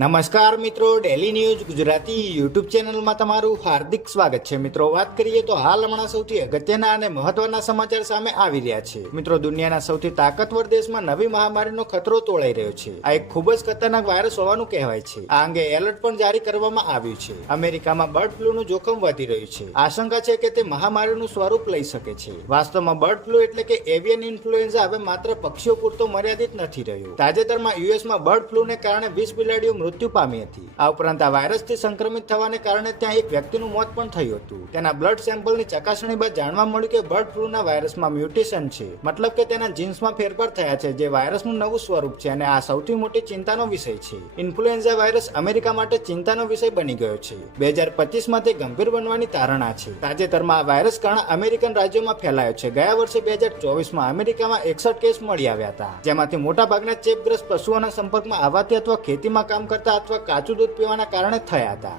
નમસ્કાર મિત્રો, daily news Gujarati YouTube ચેનલમાં તમારું હાર્દિક સ્વાગત છે. મિત્રો, વાત કરીએ તો હાલ હમણાં સૌથી અગત્યના અને મહત્વના સમાચાર સામે આવી રહ્યા છે. મિત્રો, દુનિયાના સૌથી તાકાતવર દેશમાં નવી મહામારીનો ખતરો તોળાઈ રહ્યો છે. આ એક ખૂબ જ ખતરનાક વાયરસ હોવાનું કહેવાય છે. આ અંગે એલર્ટ પણ જારી કરવામાં આવ્યું છે. અમેરિકામાં બર્ડ ફ્લૂનું જોખમ વધી રહ્યું છે. આશંકા છે કે તે મહામારીનું સ્વરૂપ લઈ શકે છે. વાસ્તવમાં બર્ડ ફ્લૂ એટલે કે એવિયન ઇન્ફ્લુએન્ઝા હવે માત્ર પક્ષીઓ પૂરતો મર્યાદિત નથી રહ્યો. તાજેતરમાં યુએસમાં બર્ડ ફ્લૂને કારણે 20 બિલાડીઓ મૃત્યુ પામી હતી. આ ઉપરાંત આ વાયરસથી સંક્રમિત થવાને કારણે ત્યાં એક વ્યક્તિનું મોત પણ થયું હતું. તેના બ્લડ સેમ્પલની ચકાસણી બાદ જાણવા મળ્યું કે બર્ડ ફ્લૂના વાયરસમાં મ્યુટેશન છે, મતલબ કે તેના જીન્સમાં ફેરફાર થયા છે, જે વાયરસનું નવું સ્વરૂપ છે અને આ સૌથી મોટી ચિંતાનો વિષય છે. ઇન્ફ્લુએન્ઝા વાયરસ અમેરિકા માટે ચિંતાનો વિષય બની ગયો છે. 2025માં તે ગંભીર બનવાની ધારણા છે. તાજેતરમાં આ વાયરસ ઘણા અમેરિકન રાજ્યોમાં ફેલાયો છે. ગયા વર્ષે 2024માં અમેરિકામાં 61 કેસ મળી આવ્યા હતા, જેમાંથી મોટાભાગના ચેપગ્રસ્ત પશુઓના સંપર્કમાં આવવાથી અથવા ખેતીમાં કામ કરતા અથવા કાચું દૂધ પીવાના કારણે થયા હતા.